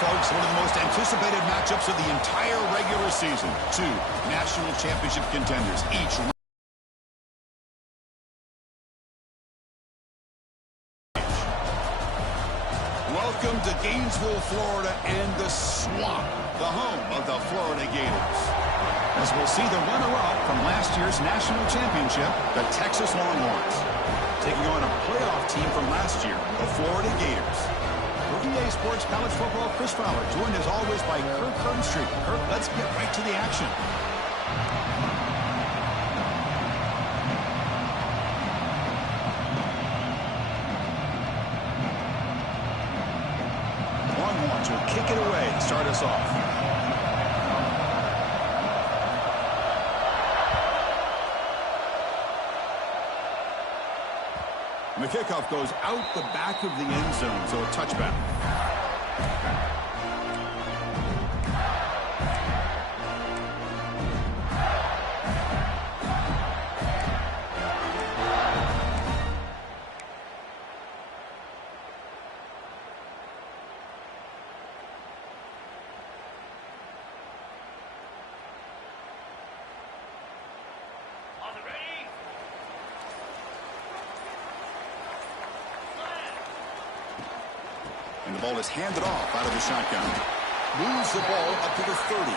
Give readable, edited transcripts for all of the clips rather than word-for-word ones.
folks, one of the most anticipated matchups of the entire regular season. Two national championship contenders, each. Welcome to Gainesville, Florida, and the Swamp, the home of the Florida Gators. As we'll see the runner-up from last year's national championship, the Texas Longhorns, taking on a playoff team from last year, the Florida Gators. EA Sports College Football, Chris Fowler, joined as always by Kirk Herbstreit. Kirk, let's get right to the action. Longhorns will kick it away to start us off. And the kickoff goes out the back of the end zone, so a touchback. And the ball is handed off out of the shotgun. Moves the ball up to the 30.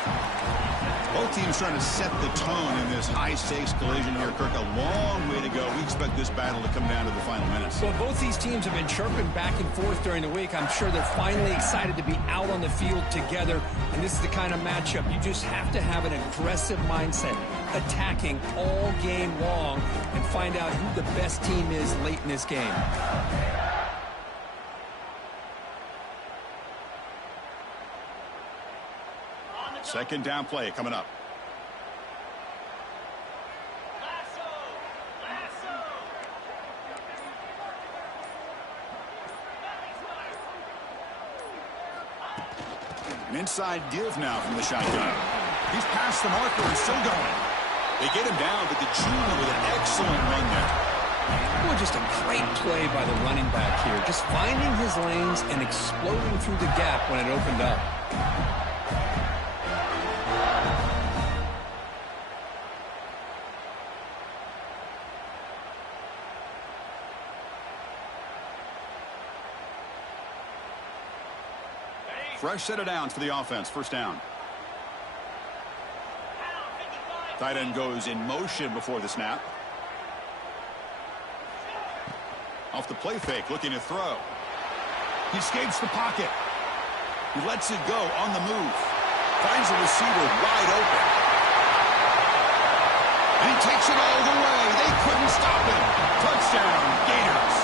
Both teams trying to set the tone in this high-stakes collision here, Kirk. A long way to go. We expect this battle to come down to the final minutes. Well, both these teams have been chirping back and forth during the week. I'm sure they're finally excited to be out on the field together. And this is the kind of matchup you just have to have an aggressive mindset, attacking all game long, and find out who the best team is late in this game. Second down play coming up. An inside give now from the shotgun. He's past the marker and still going. They get him down, but the junior with an excellent run there. Well, just a great play by the running back here. Just finding his lanes and exploding through the gap when it opened up. Fresh set of downs for the offense. First down. Tight end goes in motion before the snap. Off the play fake, looking to throw. He escapes the pocket. He lets it go on the move. Finds the receiver wide open. And he takes it all the way. They couldn't stop him. Touchdown, Gators.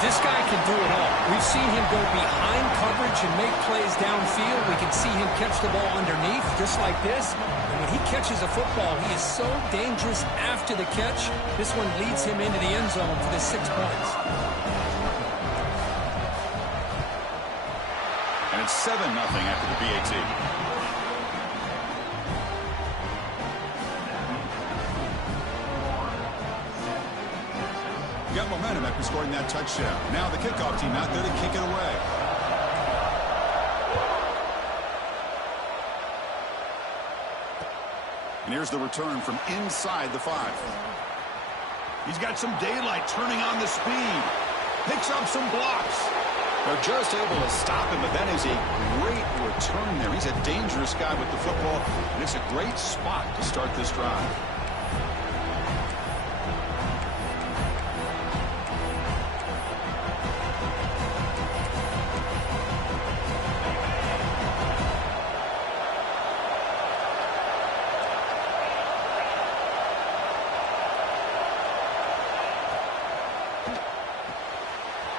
This guy can do it all. We've seen him go behind coverage and make plays downfield. We can see him catch the ball underneath, just like this. And when he catches a football, he is so dangerous after the catch. This one leads him into the end zone for the 6 points. And it's 7-0 after the PAT. Got momentum after scoring that touchdown. Now the kickoff team out there to kick it away. And here's the return from inside the 5. He's got some daylight turning on the speed. Picks up some blocks. They're just able to stop him, but that is a great return there. He's a dangerous guy with the football, and it's a great spot to start this drive.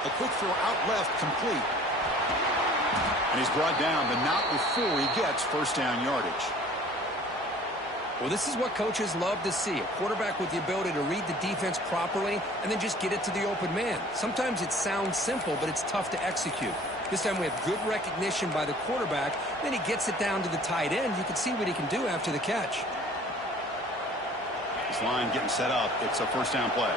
A quick throw out left, complete. And he's brought down, but not before he gets first down yardage. Well, this is what coaches love to see. A quarterback with the ability to read the defense properly and then just get it to the open man. Sometimes it sounds simple, but it's tough to execute. This time we have good recognition by the quarterback. Then he gets it down to the tight end. You can see what he can do after the catch. This line getting set up. It's a first down play.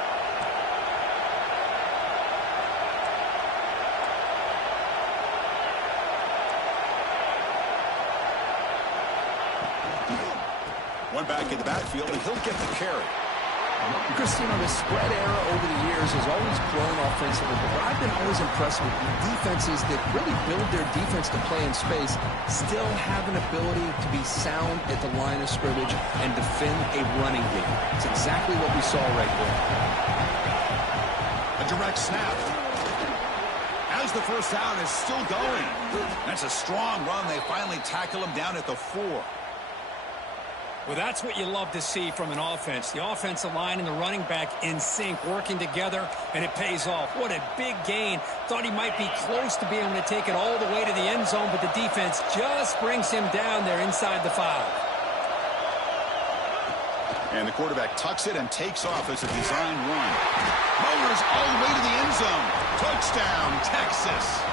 One back in the backfield, and he'll get the carry. Chris, you know, the spread era over the years has always grown offensively, but I've been always impressed with defenses that really build their defense to play in space, still have an ability to be sound at the line of scrimmage and defend a running game. It's exactly what we saw right there. A direct snap. As the first down is still going. That's a strong run. They finally tackle him down at the 4. Well, that's what you love to see from an offense. The offensive line and the running back in sync, working together, and it pays off. What a big gain. Thought he might be close to being able to take it all the way to the end zone, but the defense just brings him down there inside the 5. And the quarterback tucks it and takes off as a design run. Motors all the way to the end zone. Touchdown, Texas.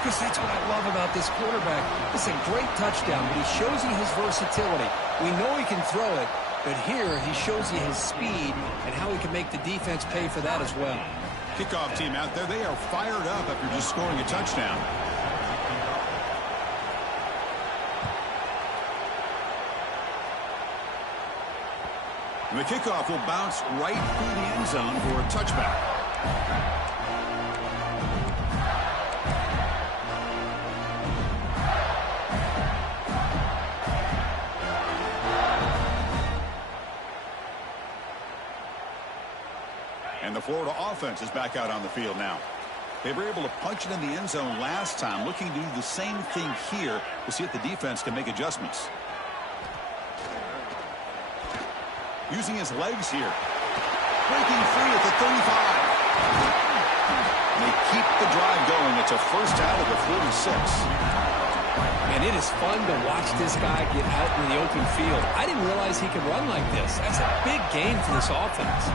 Because that's what I love about this quarterback. It's a great touchdown, but he shows you his versatility. We know he can throw it, but here he shows you his speed and how he can make the defense pay for that as well. Kickoff team out there, they are fired up after just scoring a touchdown. And the kickoff will bounce right through the end zone for a touchback. And the Florida offense is back out on the field now. They were able to punch it in the end zone last time, looking to do the same thing here to see if the defense can make adjustments. Using his legs here. Breaking free at the 35. They keep the drive going. It's a first out of the 46. And it is fun to watch this guy get out in the open field. I didn't realize he could run like this. That's a big gain for this offense.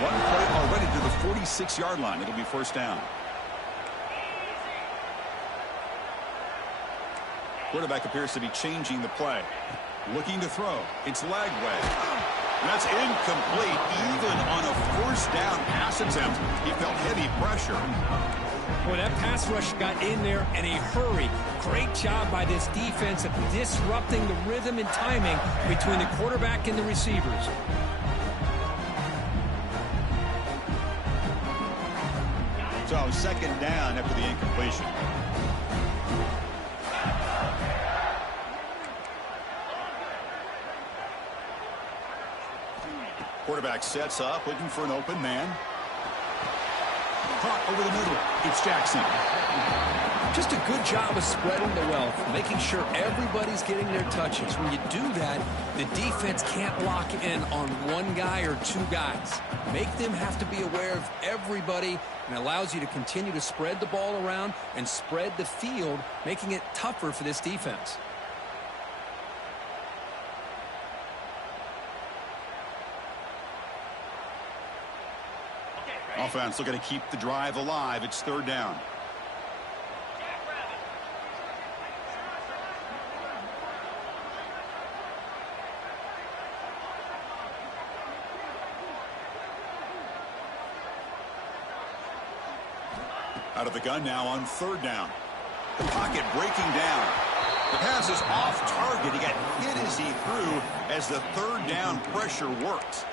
One play already to the 46-yard line. It'll be first down. Quarterback appears to be changing the play. Looking to throw. It's Lagway. That's incomplete. Even on a first down pass attempt, he felt heavy pressure. Boy, that pass rush got in there in a hurry. Great job by this defense of disrupting the rhythm and timing between the quarterback and the receivers. So second down after the incompletion. Quarterback sets up, looking for an open man. Caught over the middle. It's Jackson. Just a good job of spreading the wealth, making sure everybody's getting their touches. When you do that, the defense can't lock in on one guy or two guys. Make them have to be aware of everybody, and allows you to continue to spread the ball around and spread the field, making it tougher for this defense. Offense looking to keep the drive alive. It's third down. Out of the gun now on third down. The pocket breaking down. The pass is off target. He got hit as he threw as the third down pressure worked.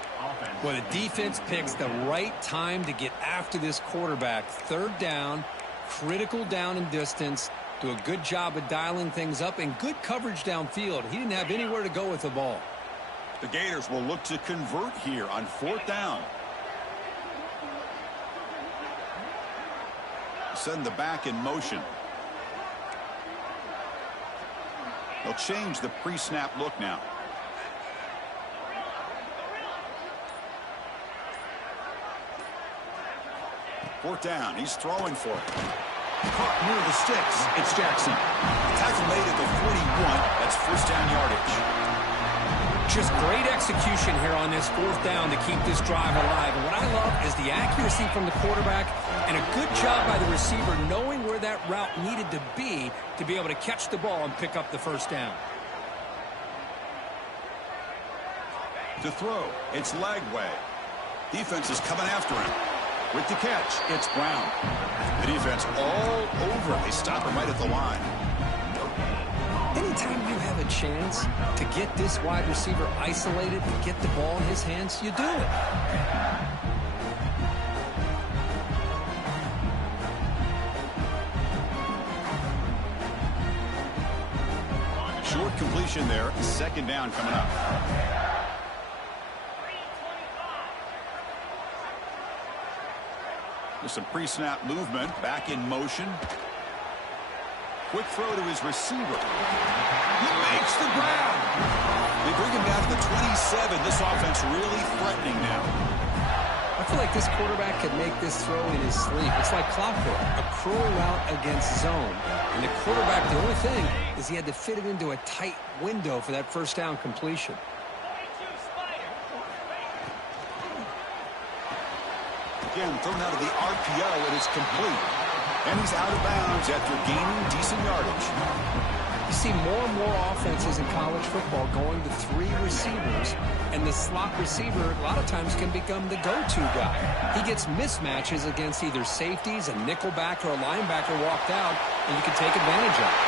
Well, the defense picks the right time to get after this quarterback. Third down, critical down and distance. Do a good job of dialing things up and good coverage downfield. He didn't have anywhere to go with the ball. The Gators will look to convert here on fourth down. Send the back in motion. They'll change the pre-snap look now. Fourth down. He's throwing for it. Caught near the sticks. It's Jackson. Tackle made at the 41. That's first down yardage. Just great execution here on this fourth down to keep this drive alive. And what I love is the accuracy from the quarterback and a good job by the receiver knowing where that route needed to be able to catch the ball and pick up the first down. To throw, it's Lagway. Defense is coming after him. With the catch, it's Brown. The defense all over. They stop him right at the line. Any anytime you have a chance to get this wide receiver isolated and get the ball in his hands, you do it. Short completion there. Second down coming up. There's some pre-snap movement. Back in motion. Quick throw to his receiver. He makes the grab. They bring him down to the 27. This offense really threatening now. I feel like this quarterback could make this throw in his sleep. It's like clockwork, a curl route against zone. And the quarterback, the only thing is he had to fit it into a tight window for that first down completion. Again, thrown out of the RPO, and it's complete. And he's out of bounds after gaining decent yardage. You see more and more offenses in college football going to 3 receivers, and the slot receiver a lot of times can become the go-to guy. He gets mismatches against either safeties, a nickelback, or a linebacker walked out, and you can take advantage of it.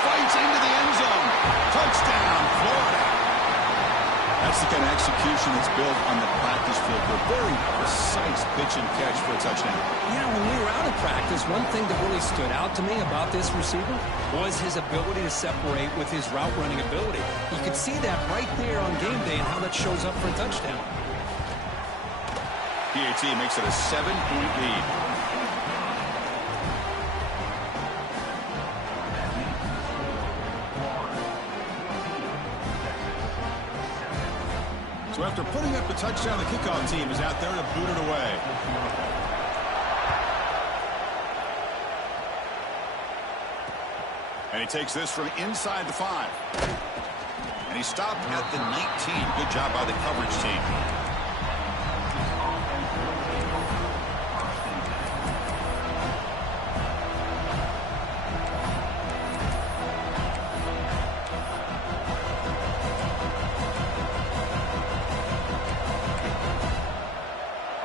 Fights into the end zone. Touchdown, Florida. That's the kind of execution that's built on the practice field. A very precise pitch and catch for a touchdown. Yeah, when we were out of practice, one thing that really stood out to me about this receiver was his ability to separate with his route running ability. You could see that right there on game day and how that shows up for a touchdown. PAT makes it a 7-point lead. So after putting up a touchdown, the kickoff team is out there to boot it away. And he takes this from inside the 5. And he stopped at the 19. Good job by the coverage team.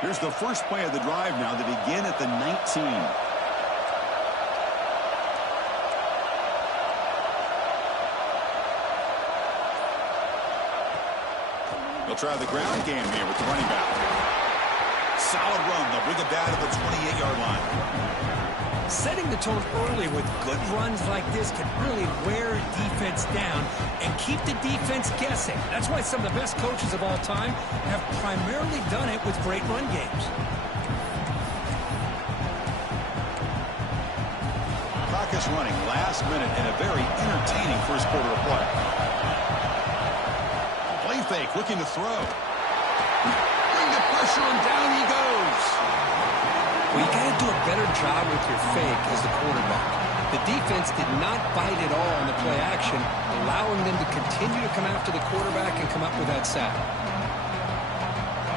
Here's the first play of the drive now to begin at the 19. They'll try the ground game here with the running back. Solid run. They'll bring it down to the 28-yard line. Setting the tone early with good runs like this can really wear a defense down and keep the defense guessing. That's why some of the best coaches of all time have primarily done it with great run games. Clock is running last minute in a very entertaining first quarter of play. Play fake, looking to throw. Bring the pressure and down he goes. Well, you got to do a better job with your fake as the quarterback. The defense did not bite at all on the play action, allowing them to continue to come after the quarterback and come up with that sack.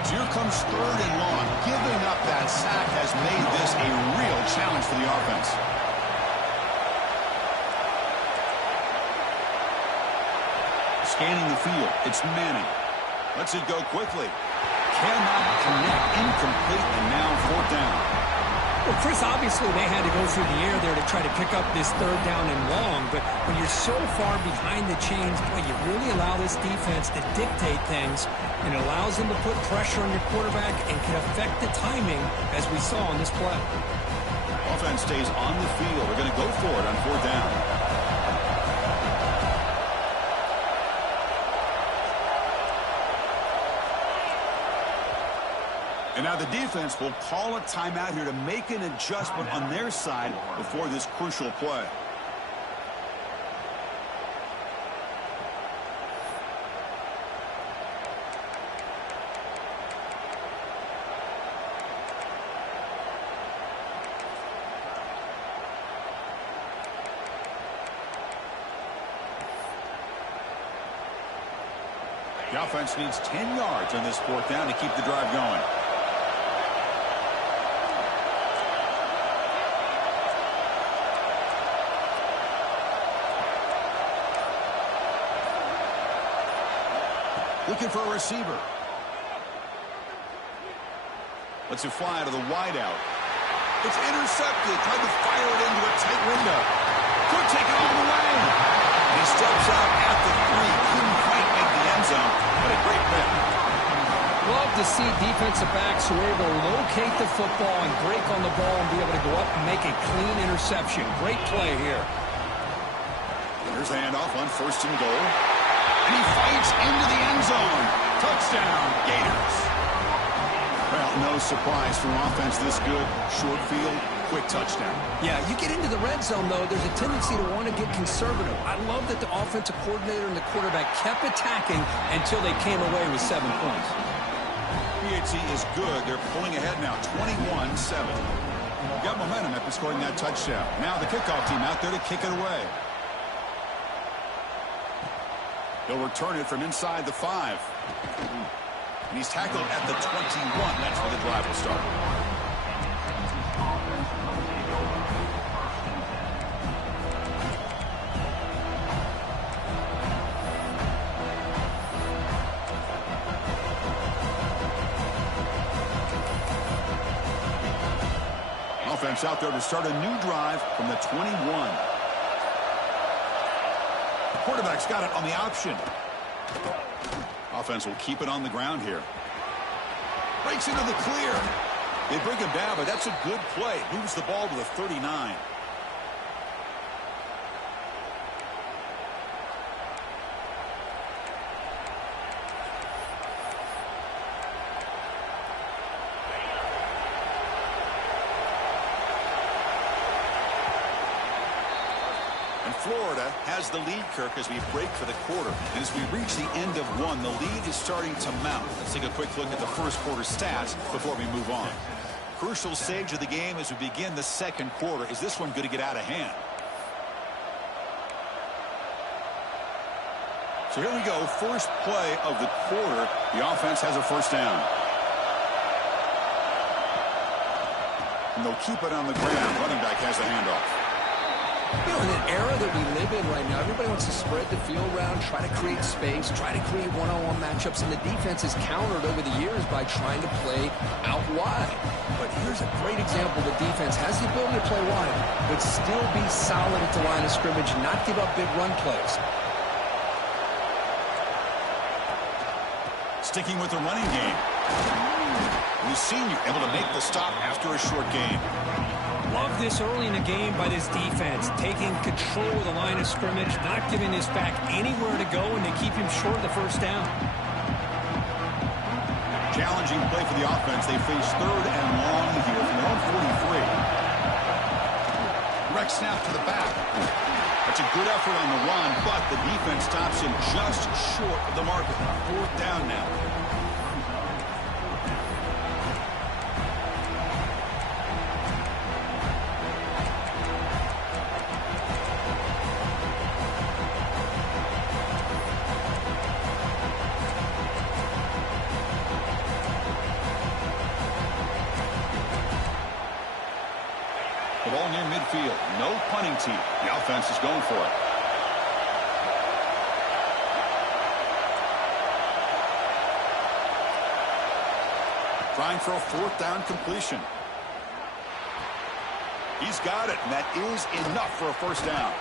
So here comes 3rd and long. Giving up that sack has made this a real challenge for the offense. Scanning the field, it's Manning. Lets it go quickly. Cannot connect, incomplete, and now 4th down. Well, Chris, obviously they had to go through the air there to try to pick up this 3rd down and long, but when you're so far behind the chains, boy, you really allow this defense to dictate things, and it allows them to put pressure on your quarterback and can affect the timing, as we saw on this play. Offense stays on the field. They're going to go for it on 4th down. And now the defense will call a timeout here to make an adjustment on their side before this crucial play. The offense needs 10 yards on this 4th down to keep the drive going. Looking for a receiver. Lets it fly out of the wideout. It's intercepted. Tried to fire it into a tight window. Could take it all the way. to see defensive backs who are able to locate the football and break on the ball and be able to go up and make a clean interception. Great play here. Here's the handoff on 1st and goal. And he fights into the end zone. Touchdown, Gators. Well, no surprise for an offense this good. Short field, quick touchdown. Yeah, you get into the red zone, though, there's a tendency to want to get conservative. I love that the offensive coordinator and the quarterback kept attacking until they came away with 7 points. PHC is good. They're pulling ahead now, 21-7. Got momentum after scoring that touchdown. Now the kickoff team out there to kick it away. He'll return it from inside the 5. And he's tackled at the 21. That's where the drive will start. Offense out there to start a new drive from the 21. The quarterback's got it on the option. Offense will keep it on the ground here. Breaks into the clear. They bring him down, but that's a good play. Moves the ball to the 39. Florida has the lead, Kirk, as we break for the quarter. And as we reach the end of one, the lead is starting to mount. Let's take a quick look at the first quarter stats before we move on. Crucial stage of the game as we begin the second quarter. Is this one going to get out of hand? So here we go. First play of the quarter. The offense has a first down. And they'll keep it on the ground. Running back has the handoff. You know, in an era that we live in right now, everybody wants to spread the field around, try to create space, try to create one-on-one matchups, and the defense is countered over the years by trying to play out wide. But here's a great example. The defense has the ability to play wide, but still be solid at the line of scrimmage, not give up big run plays. Sticking with the running game. The senior able to make the stop after a short game. Love this early in the game by this defense, taking control of the line of scrimmage, not giving this back anywhere to go, and they keep him short of the first down. Challenging play for the offense. They face 3rd and long here from their own 43. Direct snap to the back. That's a good effort on the run, but the defense stops him just short of the marker. 4th down now. The ball near midfield. No punting team. The offense is going for it. Trying for a 4th down completion. He's got it, and that is enough for a first down.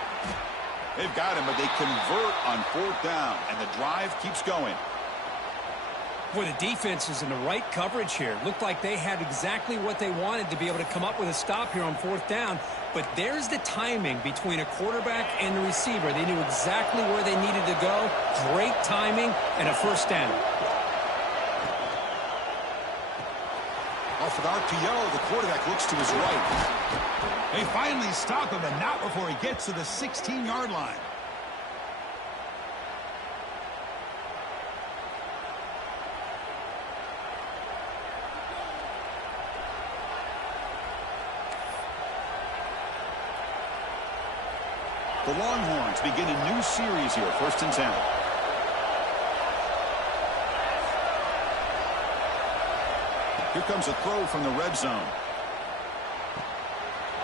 They've got him, but they convert on 4th down, and the drive keeps going. Boy, the defense is in the right coverage here. Looked like they had exactly what they wanted to be able to come up with a stop here on 4th down. But there's the timing between a quarterback and the receiver. They knew exactly where they needed to go. Great timing and a first down. Off an RPO, the quarterback looks to his right. They finally stop him, and not before he gets to the 16-yard line. The Longhorns begin a new series here, 1st and 10. Here comes a throw from the red zone.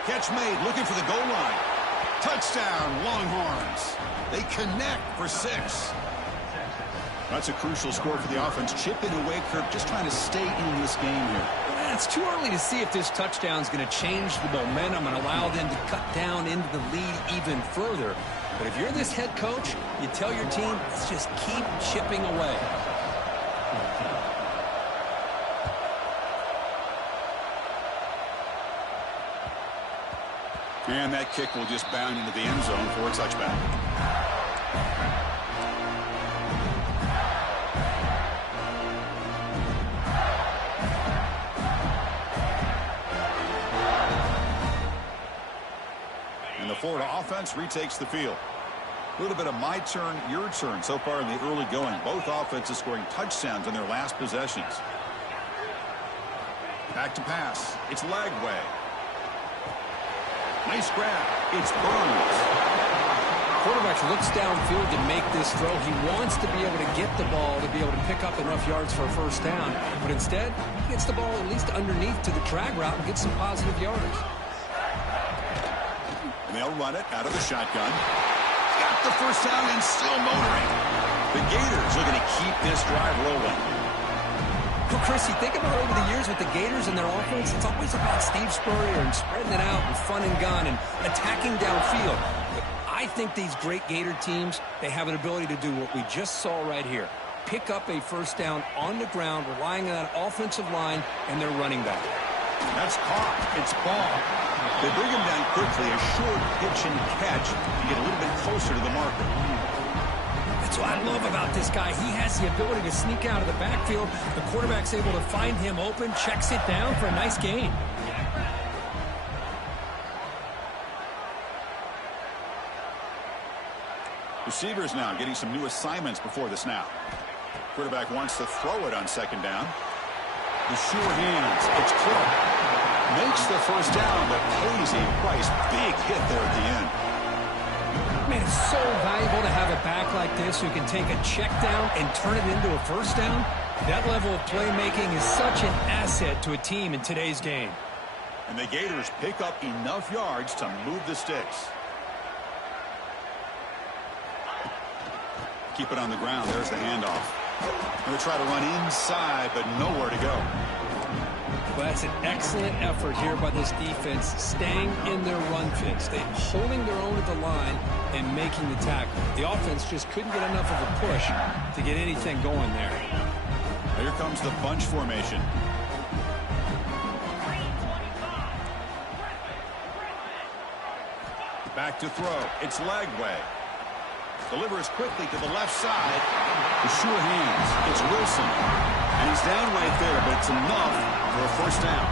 Catch made, looking for the goal line. Touchdown, Longhorns. They connect for 6. That's a crucial score for the offense. Chipping away, Kirk, just trying to stay in this game here. It's too early to see if this touchdown is going to change the momentum and allow them to cut down into the lead even further. But if you're this head coach, you tell your team, let's just keep chipping away. And that kick will just bound into the end zone for a touchback. And the Florida offense retakes the field. A little bit of my turn, your turn so far in the early going. Both offenses scoring touchdowns in their last possessions. Back to pass. It's Lagway. Nice grab. It's Burns. Quarterback looks downfield to make this throw. He wants to be able to get the ball to be able to pick up enough yards for a first down. But instead, he gets the ball at least underneath to the drag route and gets some positive yards. And they'll run it out of the shotgun. Got the first down and still motoring. The Gators looking to keep this drive rolling. Well, Chris, you think about over the years with the Gators and their offense, it's always about Steve Spurrier and spreading it out and fun and gun and attacking downfield. But I think these great Gator teams, they have an ability to do what we just saw right here. Pick up a first down on the ground, relying on that offensive line and their running back. That's caught. It's ball. They bring him down quickly, a short pitch and catch to get a little bit closer to the marker. That's what I love about this guy. He has the ability to sneak out of the backfield. The quarterback's able to find him open, checks it down for a nice gain. Receivers now getting some new assignments before the snap. Quarterback wants to throw it on second down. The sure hands. It's Clark. Makes the first down, but pays a price. Big hit there at the end. Man, it's so valuable to have a back like this who can take a check down and turn it into a first down. That level of playmaking is such an asset to a team in today's game. And the Gators pick up enough yards to move the sticks. Keep it on the ground. There's the handoff. Going to try to run inside, but nowhere to go. Well, that's an excellent effort here by this defense, staying in their run fits. They're holding their own at the line and making the tackle. The offense just couldn't get enough of a push to get anything going there. Here comes the bunch formation. Back to throw. It's Lagway. Delivers quickly to the left side. The sure hands. It's Wilson. And he's down right there, but it's enough for a first down.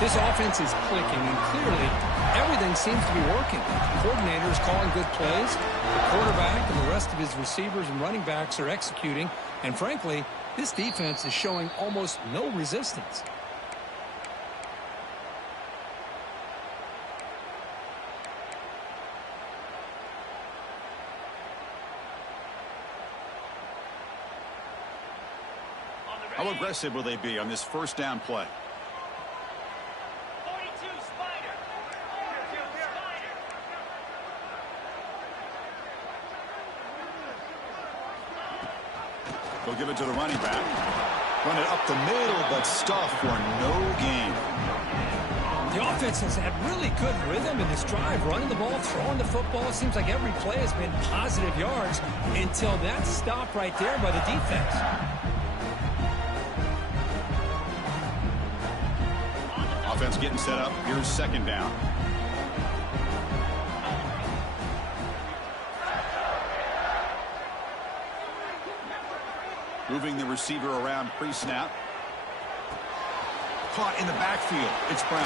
This offense is clicking, and clearly everything seems to be working. The coordinator is calling good plays. The quarterback and the rest of his receivers and running backs are executing. And frankly, this defense is showing almost no resistance. How aggressive will they be on this first down play? 42 Spider. They'll give it to the running back. Run it up the middle, but stuffed for no gain. The offense has had really good rhythm in this drive, running the ball, throwing the football. It seems like every play has been positive yards until that stop right there by the defense. Offense getting set up. Here's second down. Moving the receiver around pre-snap. Caught in the backfield. It's Brown.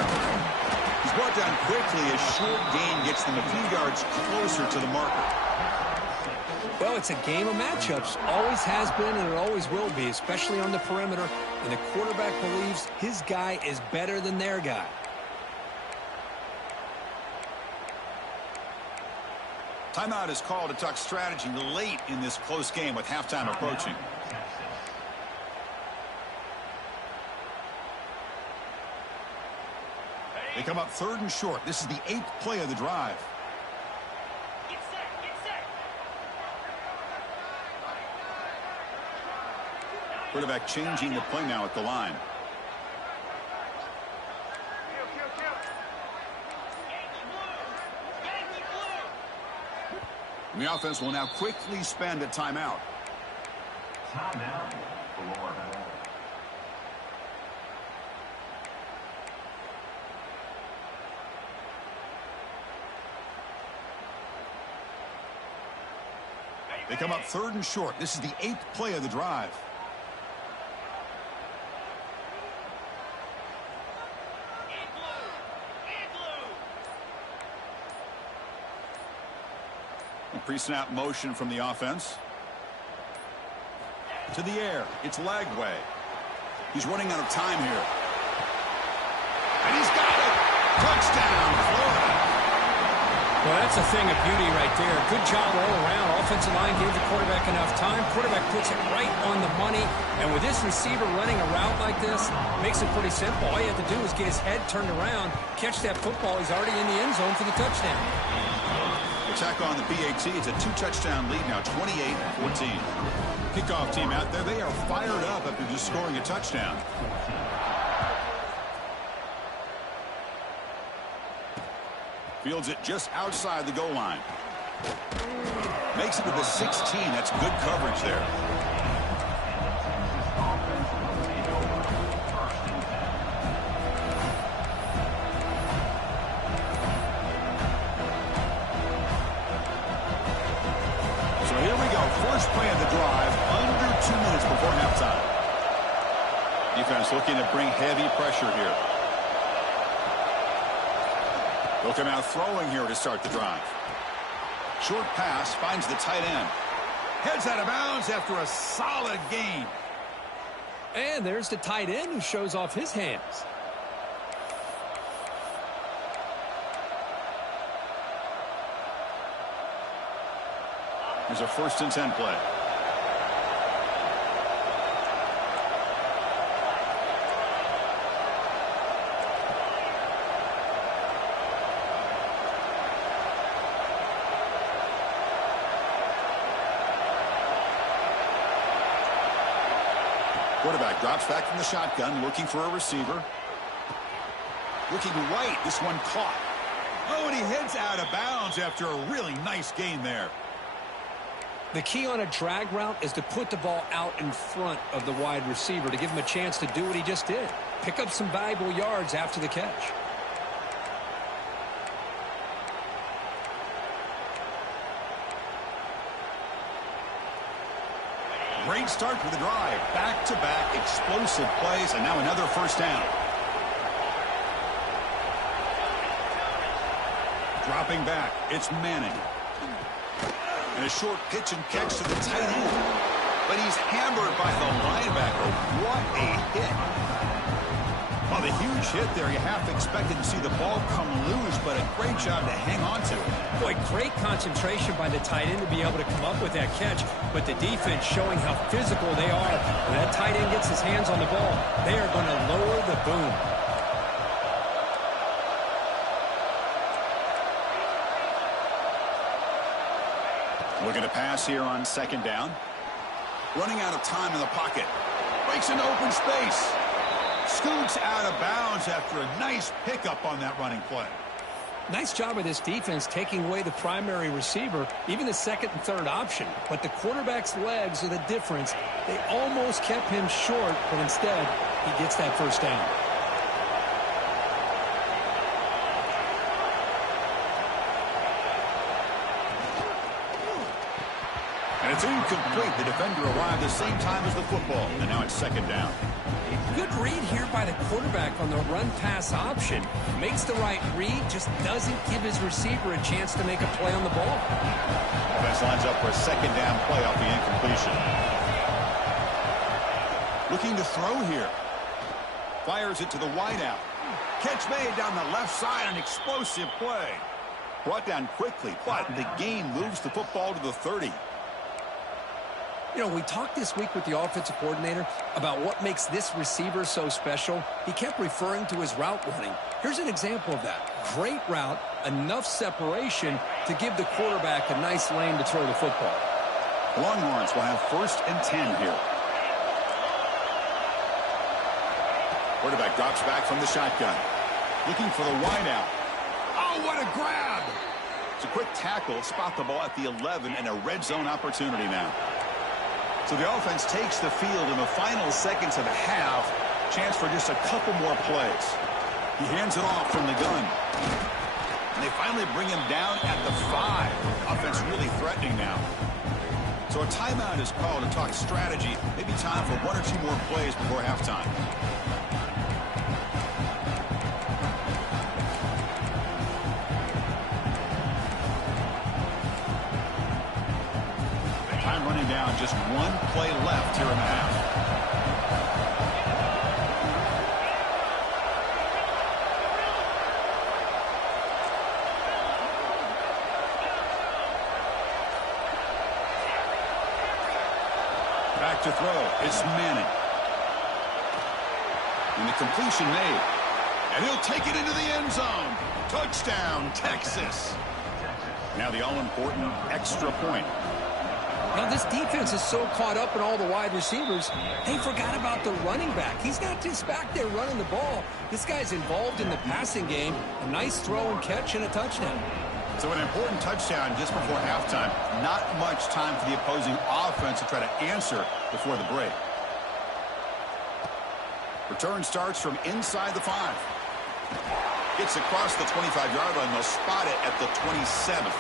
He's brought down quickly. A short gain gets them a few yards closer to the marker. Well, it's a game of matchups. Always has been and it always will be, especially on the perimeter. And the quarterback believes his guy is better than their guy. Timeout is called to talk strategy late in this close game with halftime approaching. They come up third and short. This is the 8th play of the drive. Get set, get set. Quarterback changing the play now at the line. And the offense will now quickly spend a timeout. Timeout. They come up 3rd and short. This is the 8th play of the drive. Pre-snap motion from the offense. To the air. It's Lagway. He's running out of time here. And he's got it. Touchdown, Florida. Well, that's a thing of beauty right there. Good job all around. Offensive line gave the quarterback enough time. Quarterback puts it right on the money. And with this receiver running a route like this, makes it pretty simple. All you have to do is get his head turned around, catch that football. He's already in the end zone for the touchdown. Attack on the PAT. It's a 2-touchdown lead now, 28-14. Kickoff team out there. They are fired up after just scoring a touchdown. Fields it just outside the goal line. Makes it to the 16. That's good coverage there. So here we go. First play of the drive, under 2 minutes before halftime. Defense looking to bring heavy pressure here. They'll come out throwing here to start the drive. Short pass finds the tight end. Heads out of bounds after a solid gain. And there's the tight end who shows off his hands. Here's a 1st and 10 play. Quarterback drops back from the shotgun, looking for a receiver. Looking right, this one caught. Oh, and he heads out of bounds after a really nice gain there. The key on a drag route is to put the ball out in front of the wide receiver to give him a chance to do what he just did. Pick up some valuable yards after the catch. Great start to the drive. Back-to-back explosive plays, and now another 1st down. Dropping back, it's Manning. And a short pitch and catch to the tight end. But he's hammered by the linebacker. What a hit. Well, the huge hit there, you half expected to see the ball come loose, but a great job to hang on to it. Boy, great concentration by the tight end to be able to come up with that catch, but the defense showing how physical they are. When that tight end gets his hands on the ball, they are going to lower the boom. Looking to pass here on 2nd down. Running out of time in the pocket. Breaks into open space. Scoots out of bounds after a nice pickup on that running play. Nice job of this defense taking away the primary receiver, even the 2nd and 3rd option. But the quarterback's legs are the difference. They almost kept him short, but instead, he gets that 1st down. And it's incomplete. The defender arrived the same time as the football. And now it's 2nd down. Good read here by the quarterback on the run-pass option. Makes the right read, just doesn't give his receiver a chance to make a play on the ball. Offense lines up for a 2nd down play off the incompletion. Looking to throw here. Fires it to the wideout. Catch made down the left side, an explosive play. Brought down quickly, but the gain moves the football to the 30. You know, we talked this week with the offensive coordinator about what makes this receiver so special. He kept referring to his route running. Here's an example of that. Great route, enough separation to give the quarterback a nice lane to throw the football. Longhorns will have 1st and 10 here. Quarterback drops back from the shotgun. Looking for the wideout. Oh, what a grab! It's a quick tackle, spot the ball at the 11, and a red zone opportunity now. So the offense takes the field in the final seconds of the half. Chance for just a couple more plays. He hands it off from the gun. And they finally bring him down at the 5. Offense really threatening now. So a timeout is called to talk strategy. Maybe time for one or two more plays before halftime. Time running down. Just one play left here in the half. Back to throw. It's Manning. And the completion made. And he'll take it into the end zone. Touchdown, Texas. Now the all-important extra point. Now this defense is so caught up in all the wide receivers, they forgot about the running back. He's not just back there running the ball. This guy's involved in the passing game. A nice throw and catch and a touchdown. So an important touchdown just before halftime. Not much time for the opposing offense to try to answer before the break. Return starts from inside the 5. Gets across the 25-yard line. They'll spot it at the 27th.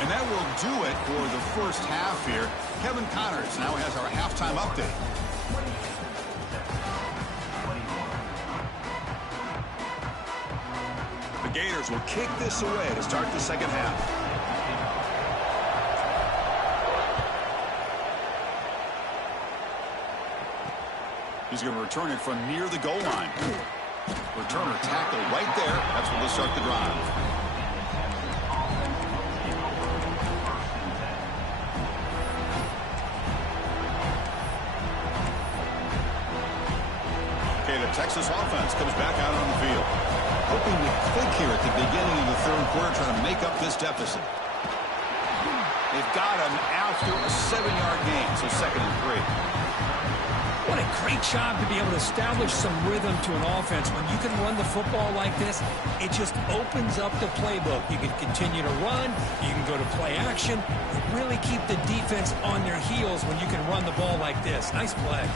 And that will do it for the first half here. Kevin Connors now has our halftime update. The Gators will kick this away to start the second half. He's going to return it from near the goal line. Returner tackle right there. That's where they'll start the drive. Okay, the Texas offense comes back out on the field. Hoping to click here at the beginning of the third quarter, trying to make up this deficit. They've got him after a 7-yard gain, so 2nd and 3. What a great job to be able to establish some rhythm to an offense. When you can run the football like this, it just opens up the playbook. You can continue to run. You can go to play action. Really keep the defense on their heels when you can run the ball like this. Nice play.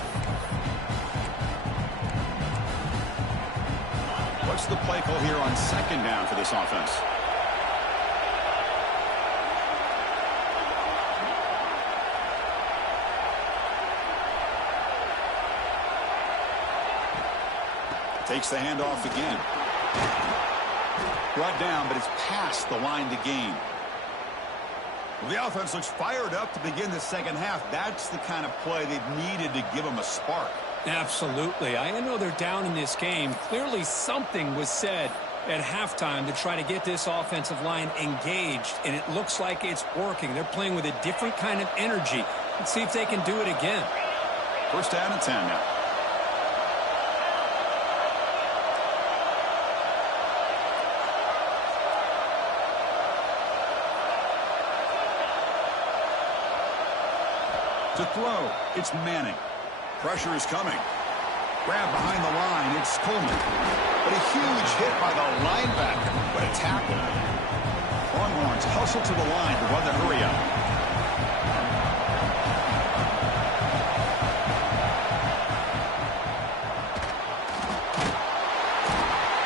What's the play call here on 2nd down for this offense? Takes the handoff again. Brought down, but it's past the line to gain. The offense looks fired up to begin the second half. That's the kind of play they've needed to give them a spark. Absolutely. I know they're down in this game. Clearly something was said at halftime to try to get this offensive line engaged, and it looks like it's working. They're playing with a different kind of energy. Let's see if they can do it again. First down and 10 now. To throw, it's Manning. Pressure is coming. Grab behind the line, it's Coleman. But a huge hit by the linebacker. What a tackle. Longhorns hustle to the line to run the hurry up.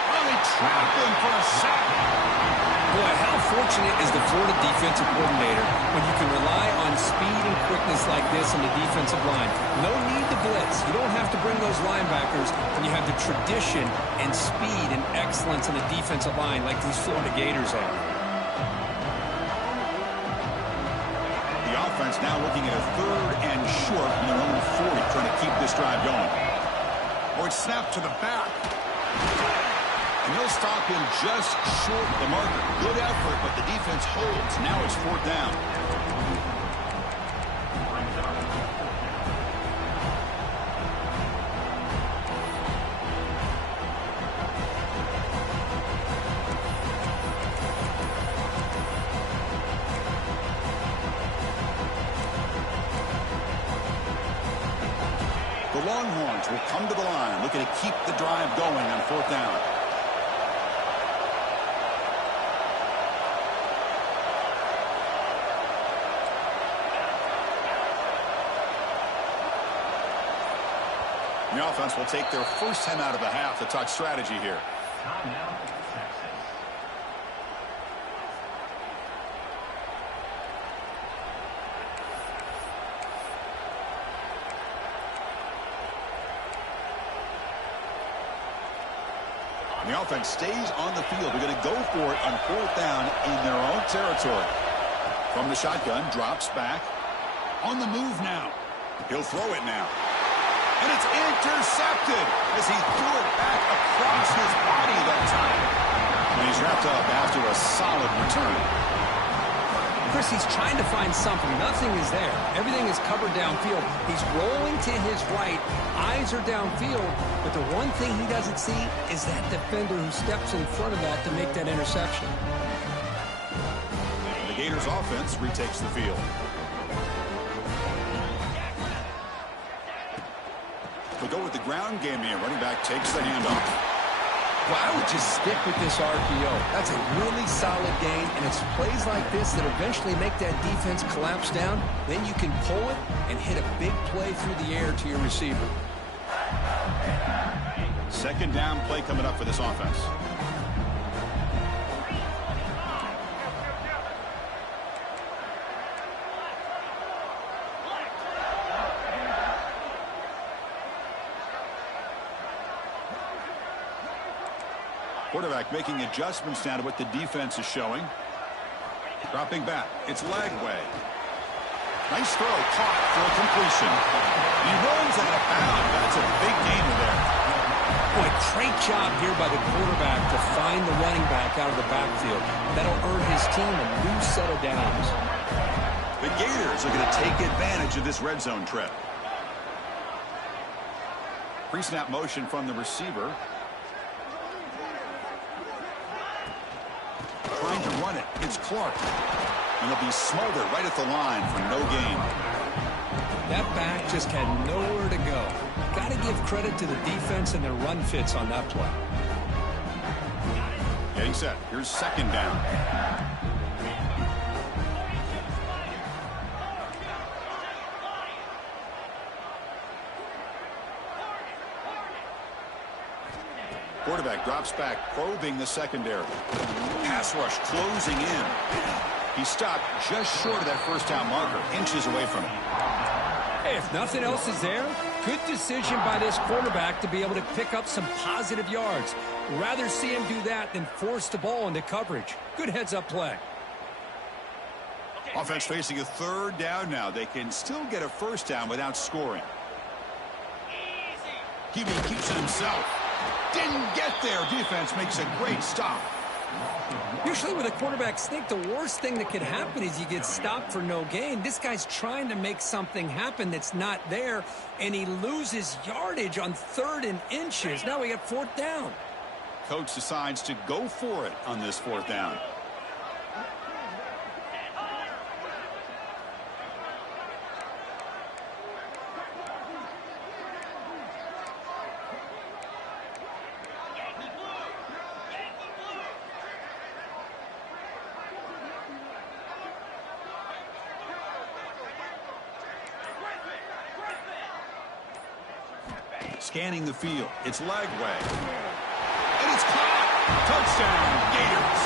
Oh, they trap him for a sack. Boy, how fortunate is the Florida defensive coordinator when you can rely on speed and quickness like this on the defensive line. No need to blitz. You don't have to bring those linebackers when you have the tradition and speed and excellence on the defensive line like these Florida Gators have. The offense now looking at a 3rd and short from their own 40, trying to keep this drive going. Oh, it's snapped to the back. And he'll stop him just short of the marker. Good effort, but the defense holds. Now it's 4th down. The Longhorns will come to the line, looking to keep the drive going on 4th down. The offense will take their first time out of the half to talk strategy here. Timeout, Texas. And the offense stays on the field. They're going to go for it on 4th down in their own territory. From the shotgun, drops back. On the move now. He'll throw it now. And it's intercepted as he threw it back across his body that time. And he's wrapped up after a solid return. Chris, he's trying to find something. Nothing is there. Everything is covered downfield. He's rolling to his right. Eyes are downfield. But the one thing he doesn't see is that defender who steps in front of that to make that interception. The Gators offense retakes the field. We'll go with the ground game here. Running back takes the handoff. Well, I would just stick with this RPO. That's a really solid game, and it's plays like this that eventually make that defense collapse down. Then you can pull it and hit a big play through the air to your receiver. 2nd down play coming up for this offense. Quarterback making adjustments now to what the defense is showing. Dropping back. It's leg way. Nice throw. Caught for a completion. He runs out of bounds. That's a big gainer there. Boy, great job here by the quarterback to find the running back out of the backfield. That'll earn his team a new set of downs. The Gators are going to take advantage of this red zone trip. Pre-snap motion from the receiver. Trying to run it. It's Clark. And he'll be smothered right at the line for no gain. That back just had nowhere to go. Got to give credit to the defense and their run fits on that play. Getting set. Here's 2nd down. Quarterback drops back, probing the secondary. Pass rush closing in. He stopped just short of that 1st down marker, inches away from it. Hey, if nothing else is there, good decision by this quarterback to be able to pick up some positive yards. Rather see him do that than force the ball into coverage. Good heads-up play. Offense facing a 3rd down now. They can still get a 1st down without scoring. QB keeps it himself. Didn't get there. Defense makes a great stop. Usually with a quarterback sneak, the worst thing that could happen is you get stopped for no gain. This guy's trying to make something happen that's not there, and he loses yardage on 3rd and inches. Now we got 4th down. Coach decides to go for it on this 4th down. Scanning the field. It's leg way. And it's caught. Touchdown, Gators.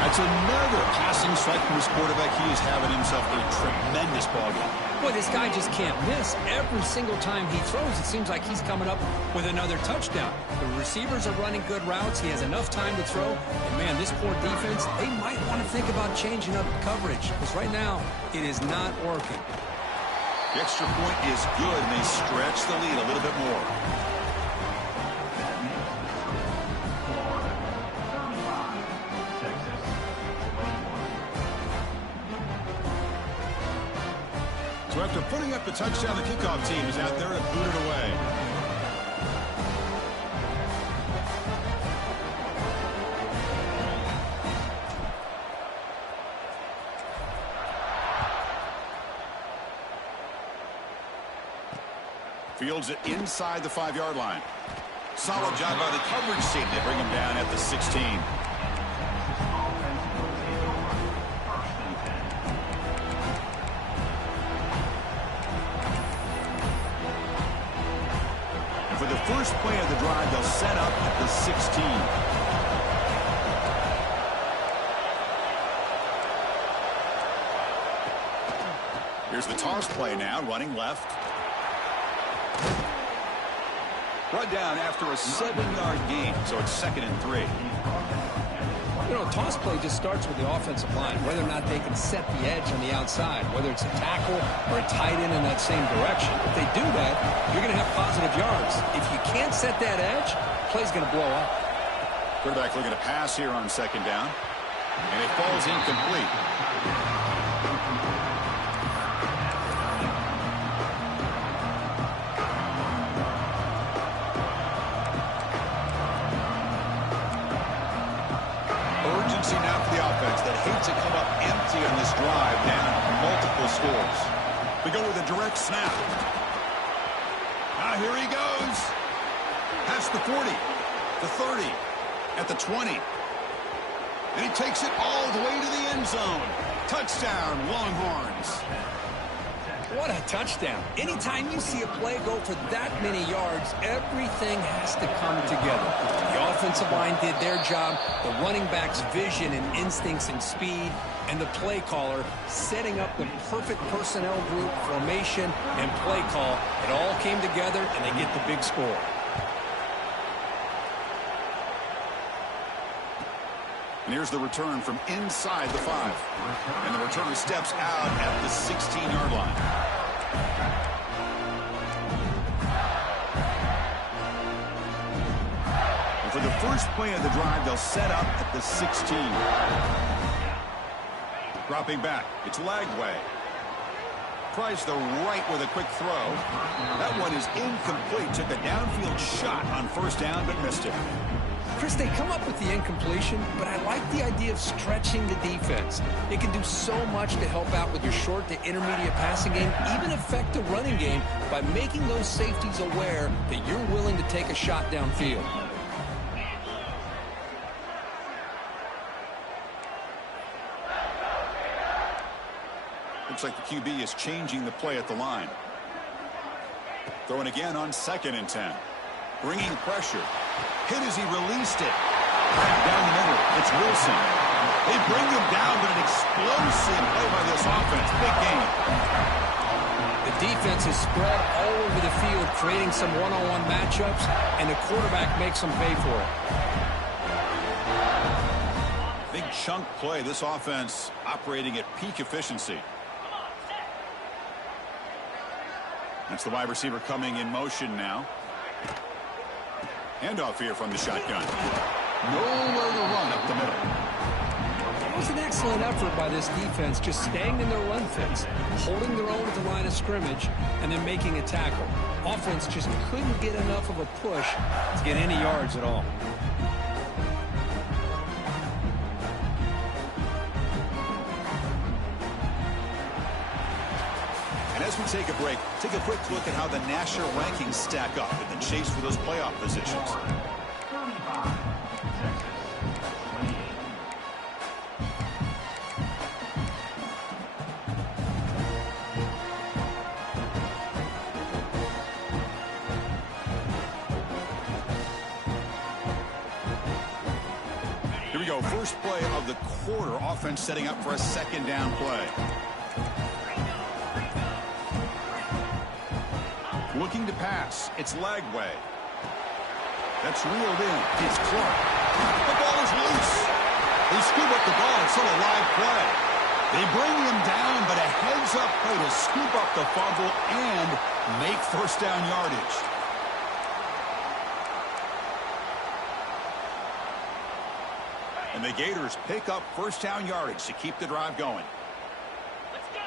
That's another passing strike from his quarterback. He is having himself a tremendous ball game. Boy, this guy just can't miss. Every single time he throws, it seems like he's coming up with another touchdown. The receivers are running good routes. He has enough time to throw. And, man, this poor defense, they might want to think about changing up coverage. Because right now, it is not working. The extra point is good, and they stretch the lead a little bit more. So after putting up the touchdown, the kickoff team is out there to boot it away. Fields it inside the 5-yard line. Solid job by the coverage team. They bring him down at the 16. And for the first play of the drive, they'll set up at the 16. Here's the toss play now, running left. Brought down after a 7-yard gain, so it's 2nd and 3. You know, toss play just starts with the offensive line, whether or not they can set the edge on the outside, whether it's a tackle or a tight end in that same direction. If they do that, you're going to have positive yards. If you can't set that edge, play's going to blow up. Quarterback looking to pass here on 2nd down, and it falls incomplete. Urgency now for the offense that hates to come up empty on this drive, down multiple scores. We go with a direct snap. Now here he goes. Past the 40, the 30, at the 20. And he takes it all the way to the end zone. Touchdown, Longhorns. What a touchdown. Anytime you see a play go for that many yards, everything has to come together. The offensive line did their job, the running back's vision and instincts and speed, and the play caller setting up the perfect personnel group, formation, and play call. It all came together, and they get the big score. And here's the return from inside the 5. And the returner steps out at the 16-yard line. And for the first play of the drive, they'll set up at the 16. Dropping back, it's Lagway. Tries the right with a quick throw. That one is incomplete. Took a downfield shot on 1st down, but missed it. Chris, they come up with the incompletion, but I like the idea of stretching the defense. It can do so much to help out with your short to intermediate passing game, even affect the running game by making those safeties aware that you're willing to take a shot downfield. Looks like the QB is changing the play at the line. Throwing again on 2nd and 10. Bringing pressure. Hit as he released it. Down the middle, it's Wilson. They bring him down, but an explosive play by this offense. Big game. The defense is spread all over the field, creating some one-on-one matchups, and the quarterback makes them pay for it. Big chunk play. This offense operating at peak efficiency. That's the wide receiver coming in motion now. Handoff here from the shotgun. Nowhere to run up the middle. It was an excellent effort by this defense, just staying in their run fence, holding their own at the line of scrimmage, and then making a tackle. Offense just couldn't get enough of a push to get any yards at all. And as we take a break, take a quick look at how the national rankings stack up in the chase for those playoff positions. Here we go. First play of the quarter. Offense setting up for a 2nd down play. Looking to pass. It's Lagway. That's reeled in. It's Clark. The ball is loose. They scoop up the ball. It's still a live play. They bring him down, but a heads-up play to scoop up the fumble and make 1st down yardage. And the Gators pick up 1st down yardage to keep the drive going. Let's go!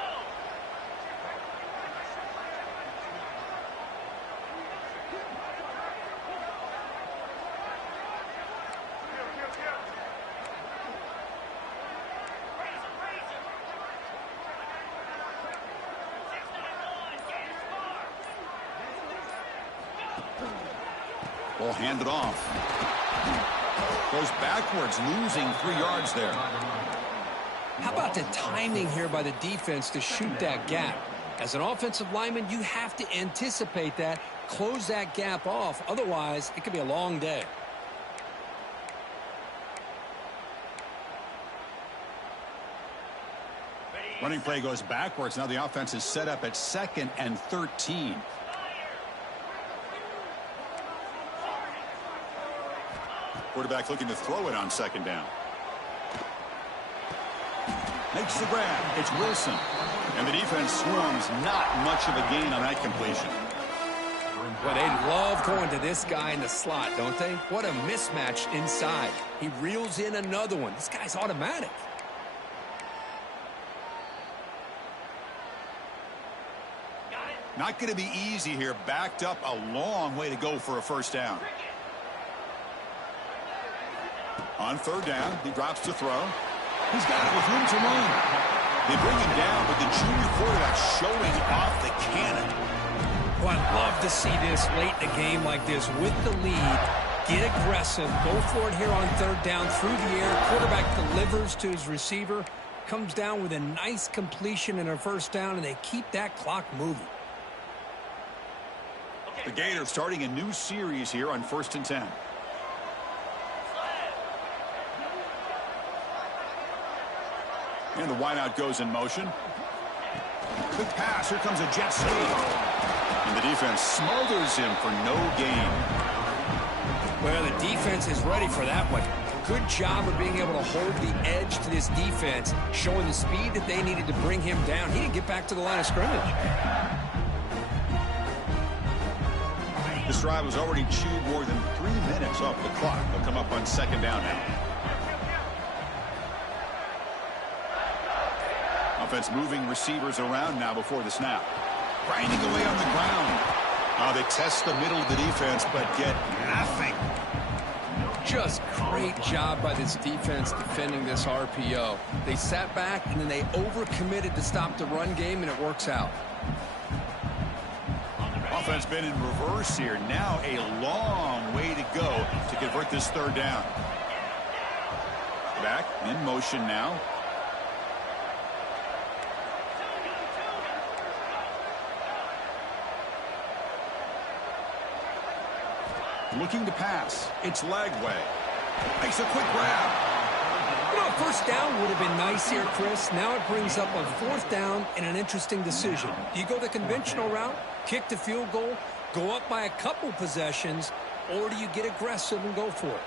Ball handed off. Goes backwards, losing 3 yards there. How about the timing here by the defense to shoot that gap? As an offensive lineman, you have to anticipate that, close that gap off. Otherwise, it could be a long day. Running play goes backwards. Now the offense is set up at 2nd and 13. Quarterback looking to throw it on second down. Makes the grab. It's Wilson. And the defense swarms. Not much of a gain on that completion. Well, they love going to this guy in the slot, don't they? What a mismatch inside. He reels in another one. This guy's automatic. Not going to be easy here. Backed up a long way to go for a first down. On third down, he drops to throw. He's got it with room to run. They bring him down, but the junior quarterback showing off the cannon. Well, I'd love to see this late in a game like this with the lead. Get aggressive. Go for it here on third down through the air. Quarterback delivers to his receiver. Comes down with a nice completion and a first down, and they keep that clock moving. The Gators starting a new series here on 1st and 10. And the wideout goes in motion. Quick pass. Here comes a jet sweep. And the defense smothers him for no gain. Well, the defense is ready for that one. Good job of being able to hold the edge to this defense, showing the speed that they needed to bring him down. He didn't get back to the line of scrimmage. This drive has already chewed more than 3 minutes off the clock. They'll come up on second down now. Offense moving receivers around now before the snap. Grinding away on the ground. They test the middle of the defense, but get nothing. Just great job by this defense defending this RPO. They sat back, and then they overcommitted to stop the run game, and it works out. Offense been in reverse here. Now a long way to go to convert this third down. Back in motion now. Looking to pass. It's Lagway. Makes a quick grab. You know, first down would have been nice here, Chris. Now it brings up a fourth down and an interesting decision. Do you go the conventional route, kick the field goal, go up by a couple possessions, or do you get aggressive and go for it?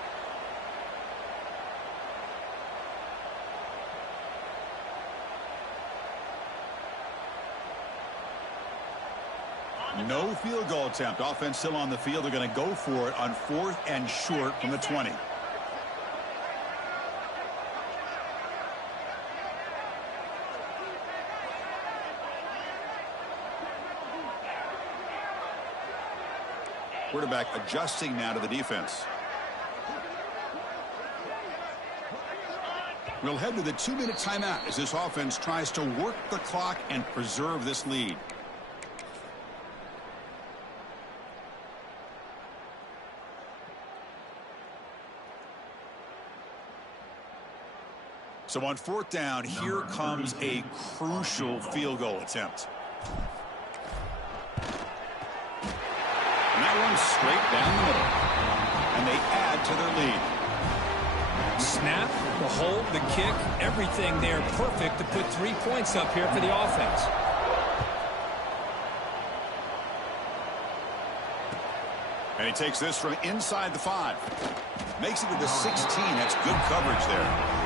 No field goal attempt. Offense still on the field. They're going to go for it on 4th and short from the 20. Quarterback adjusting now to the defense. We'll head to the 2-minute timeout as this offense tries to work the clock and preserve this lead. So on 4th down, here comes a crucial field goal attempt. And that one's straight down the middle. And they add to their lead. Snap, the hold, the kick, everything there perfect to put 3 points up here for the offense. And he takes this from inside the 5. Makes it to the 16. That's good coverage there.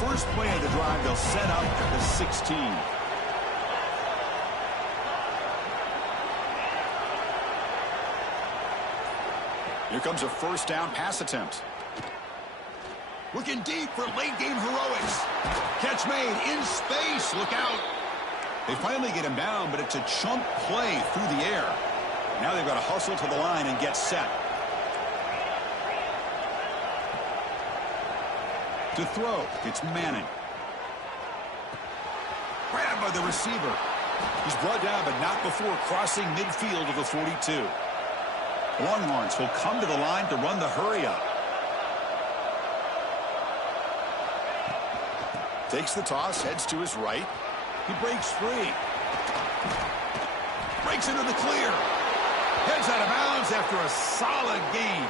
First play of the drive, they'll set up at the 16. Here comes a first down pass attempt. Looking deep for late game heroics. Catch made in space. Look out. They finally get him down, but it's a chunk play through the air. Now they've got to hustle to the line and get set. To throw, it's Manning. Grabbed by the receiver. He's brought down, but not before crossing midfield of the 42. Longhorns will come to the line to run the hurry-up. Takes the toss, heads to his right. He breaks free. Breaks into the clear. Heads out of bounds after a solid gain.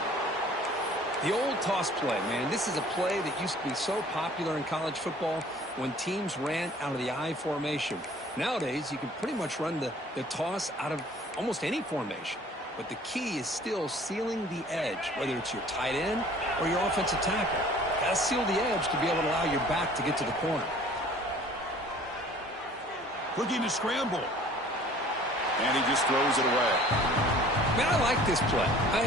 The old toss play, man. This is a play that used to be so popular in college football when teams ran out of the I formation. Nowadays, you can pretty much run the toss out of almost any formation. But the key is still sealing the edge, whether it's your tight end or your offensive tackle. Got to seal the edge to be able to allow your back to get to the corner. Looking to scramble. And he just throws it away. Man, I like this play.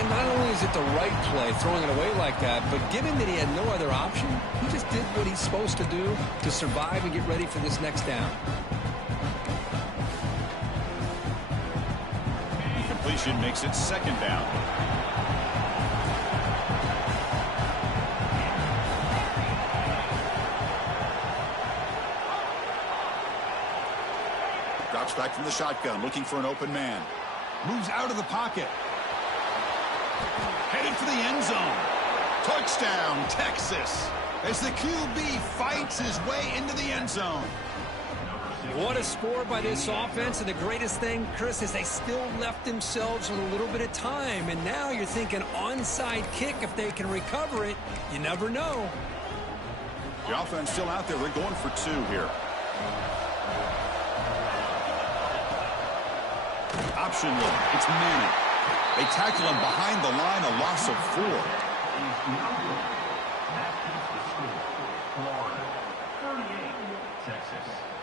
Not only is it the right play, throwing it away like that, but given that he had no other option, he just did what he's supposed to do to survive and get ready for this next down. Completion makes it second down. Drops back from the shotgun, looking for an open man. Moves out of the pocket. Headed for the end zone. Touchdown, Texas. As the QB fights his way into the end zone. What a score by this offense, and the greatest thing, Chris, is they still left themselves with a little bit of time, and now you're thinking onside kick if they can recover it. You never know. The offense still out there. We're going for two here. Option look. It's Manning. They tackle him behind the line, a loss of 4.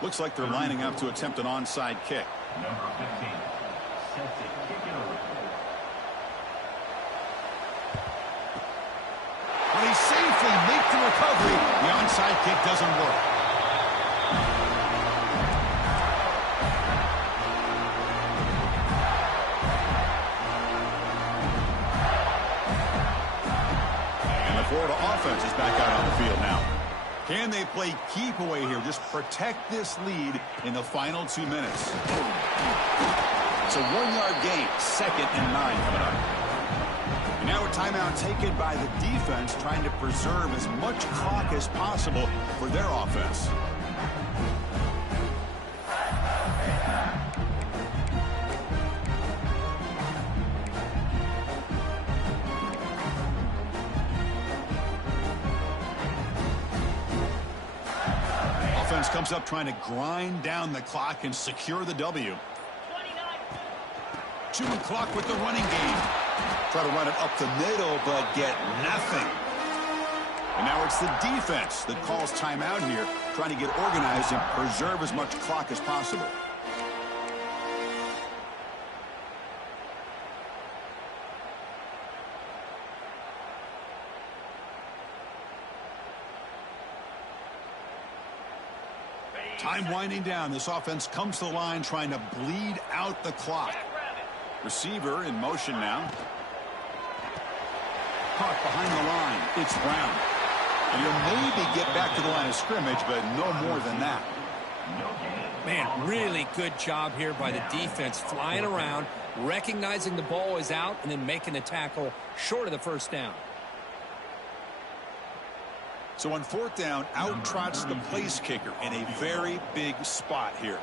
Looks like they're lining up to attempt an onside kick. Number 15 sets it, kick it away. When he safely makes the recovery, the onside kick doesn't work. And the Florida offense is back out on the field now. Can they play keep away here? Just protect this lead in the final 2 minutes. It's a 1-yard gain, 2nd and 9 coming up. And now a timeout taken by the defense, trying to preserve as much clock as possible for their offense. Offense comes up trying to grind down the clock and secure the W. 29. Chewing clock with the running game. Try to run it up the middle, but get nothing. And now it's the defense that calls timeout here, trying to get organized and preserve as much clock as possible. Time winding down. This offense comes to the line trying to bleed out the clock. Receiver in motion now. Caught behind the line. It's Brown. And he'll maybe get back to the line of scrimmage, but no more than that. Man, really good job here by the defense, flying around, recognizing the ball is out, and then making the tackle short of the first down. So on 4th down, out trots the place kicker in a very big spot here.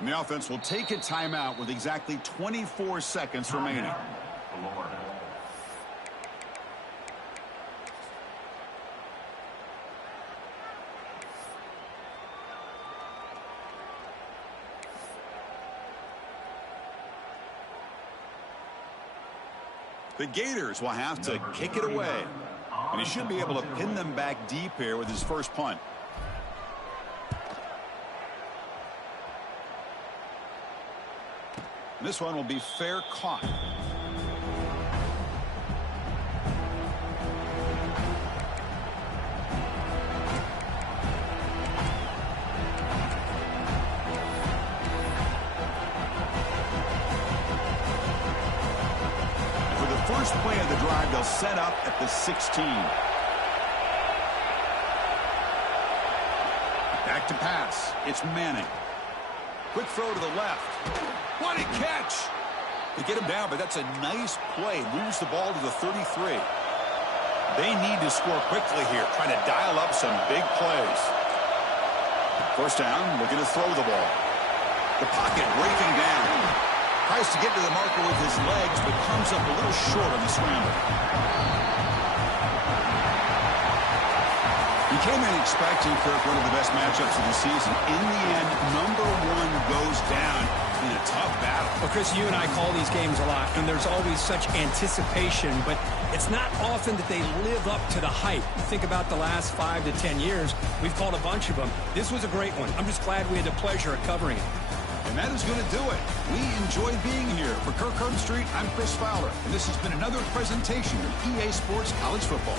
And the offense will take a timeout with exactly 24 seconds remaining. The Gators will have to kick it away. And he should be able to pin them back deep here with his first punt. This one will be fair caught. For the first play of the drive, they'll set up at the 16. Back to pass. It's Manning. Quick throw to the left. What a catch! They get him down, but that's a nice play. Moves the ball to the 33. They need to score quickly here, trying to dial up some big plays. First down, looking to throw the ball. The pocket breaking down. Tries to get to the marker with his legs, but comes up a little short on the scramble. You came in expecting, Kirk, one of the best matchups of the season. In the end, number one goes down in a tough battle. Well, Chris, you and I call these games a lot, and there's always such anticipation, but it's not often that they live up to the hype. You think about the last 5 to 10 years, we've called a bunch of them. This was a great one. I'm just glad we had the pleasure of covering it. And that is going to do it. We enjoyed being here. For Kirk Herbstreit, I'm Chris Fowler, and this has been another presentation of EA Sports College Football.